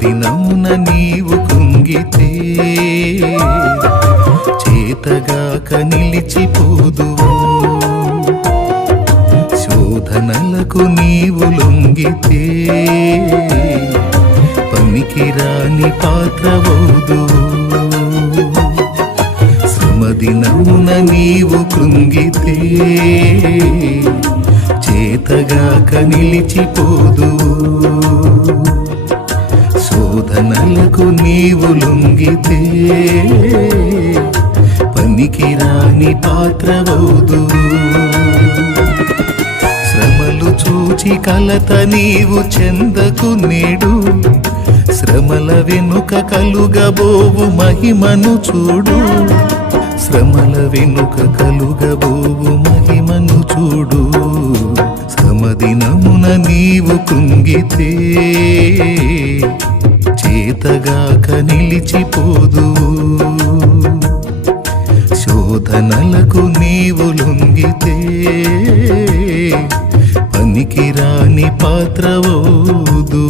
శ్రమదినమున నీవు కృంగితే చేతగాక నిలిచిపోదువు. శోధనలకు నీవు లొంగితే పనికిరాని పాత్రవౌదువు. శ్రమదినమున నీవు కృంగితే చేతగాక నిలిచిపోదువు. శోధనలకు నీవు లొంగితే పనికిరాని పాత్రవౌదువు. శ్రమలు చూచి కలత నీవు చెందకు నేడు. శ్రమల వెనుక కలుగబోవు మహిమను చూడు. శ్రమల వెనుక కలుగబోవు మహిమను చూడు. శ్రమదినమున నీవు కృంగితే చేతగాక నిలిచిపోదువు. శోధనలకు నీవు లొంగితే పనికిరాని పాత్రవౌదు.